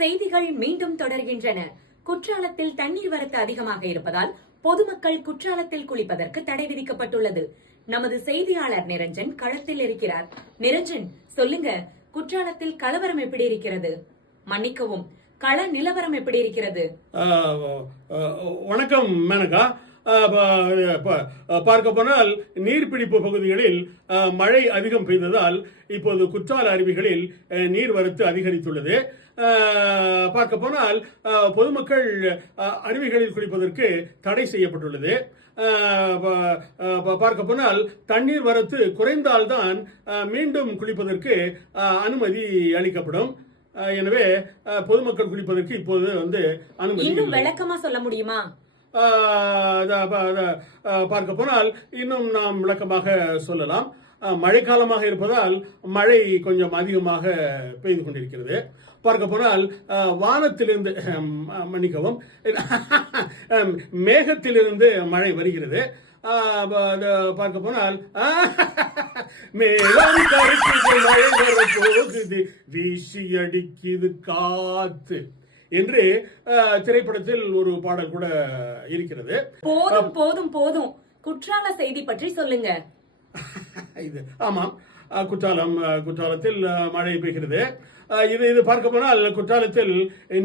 செய்திகள் மீண்டும் தொடர்கின்றன. குற்றாலத்தில் தண்ணீர் வரத்து அதிகமாக இருப்பதால் பொதுமக்கள் குற்றாலத்தில் குளிப்பதற்கு தடை விதிக்கப்பட்டுள்ளது. நமது செய்தியாளர் நிரஞ்சன் களத்தில் இருக்கிறார். நிரஞ்சன் சொல்லுங்க குற்றாலத்தில் கலவரம் எப்படி இருக்கிறது? மன்னிக்கவும் கள நிலவரம் எப்படி இருக்கிறது? வணக்கம் மேனகா. பார்க்க போனால் நீர்பிடிப்பு பகுதிகளில் மழை அதிகம் பெய்ததால் இப்போது குற்றால அருவிகளில் நீர்வரத்து அதிகரித்துள்ளது. பார்க்க போனால் பொதுமக்கள் அருவிகளில் குளிப்பதற்கு தடை செய்யப்பட்டுள்ளது. பார்க்க போனால் தண்ணீர் வரத்து குறைந்தால்தான் மீண்டும் குளிப்பதற்கு அனுமதி அளிக்கப்படும். எனவே பொதுமக்கள் குளிப்பதற்கு இப்போது வந்து அனுமதி இன்னும். விளக்கமா சொல்ல முடியுமா? ப- பார்க்க போனால் இன்னும் நாம் விளக்கமாக சொல்லலாம். மழைக்காலமாக இருப்பதால் மழை கொஞ்சம் அதிகமாக பெய்து கொண்டிருக்கிறது. பார்க்க போனால் வானத்திலிருந்து மன்னிக்கவும் மேகத்திலிருந்து மழை வருகிறது. பார்க்க போனால் மேலும் மழை வரப்போகுது வீசி அடிக்குது காத்து. என்று திரைப்படத்தில் ஒரு பாடல் கூட இருக்கிறது. போதும் போதும் போதும். குற்றால செய்தி பற்றி சொல்லுங்க. இது ஆமாம். குற்றாலம் குற்றாலத்தில் மழை பெய்கிறது. இது இது பார்க்க போனால் குற்றாலத்தில்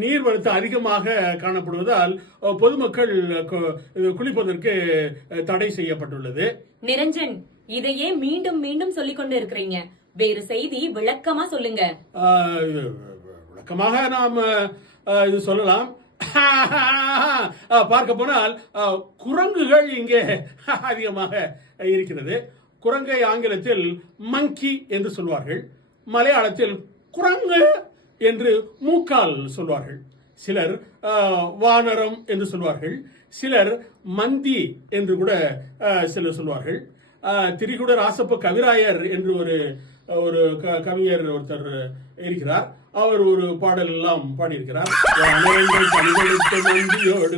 நீர்வரத்து அதிகமாக காணப்படுவதால் பொதுமக்கள் குளிப்பதற்கு தடை செய்யப்பட்டுள்ளது. நிரஞ்சன் இதையே மீண்டும் மீண்டும் சொல்லிக் கொண்டு இருக்கிறீங்க வேறு செய்தி விளக்கமா சொல்லுங்க. விளக்கமாக நாம் இது சொல்லலாம். பார்க்க போனால் குரங்குகள் இங்கே அதிகமாக இருக்கிறது. குரங்கை ஆங்கிலத்தில் மங்கி என்று சொல்வார்கள். மலையாளத்தில் குரங்கு என்று மூக்கால் சொல்வார்கள். சிலர் வானரம் என்று சொல்வார்கள். சிலர் மந்தி என்று கூட சிலர் சொல்வார்கள். திரிகுட ராசப்ப கவிராயர் என்று ஒரு ஒரு கவிஞர் ஒருத்தர் இருக்கிறார். அவர் ஒரு பாடல் எல்லாம் பாடியிருக்கிறார்.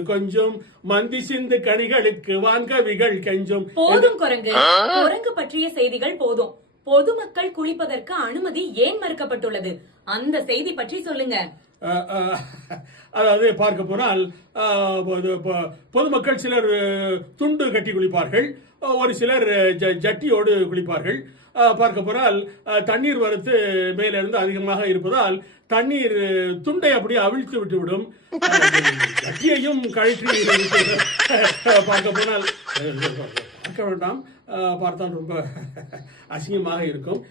கொஞ்சம் மந்தி சிந்து கனிகளுக்கு வான்கவிகள் கெஞ்சும். போதும் குரங்கு. குரங்கு பற்றிய செய்திகள் போதும். பொதுமக்கள் குளிப்பதற்கு அனுமதி ஏன் மறுக்கப்பட்டுள்ளது? அந்த செய்தி பற்றி சொல்லுங்க. அதாவது பார்க்க போனால் பொதுமக்கள் சிலர் துண்டு கட்டி குளிப்பார்கள். ஒரு சிலர் ஜட்டியோடு குளிப்பார்கள். பார்க்க போனால் தண்ணீர் வரத்து மேலிருந்து அதிகமாக இருப்பதால் தண்ணீர் துண்டை அப்படியே அவிழ்த்து விட்டுவிடும். அஹ், ஜட்டியையும் கழற்றி பார்க்க போனால் பார்க்க வேண்டாம். பார்த்தால் ரொம்ப அசிங்கமாக இருக்கும்.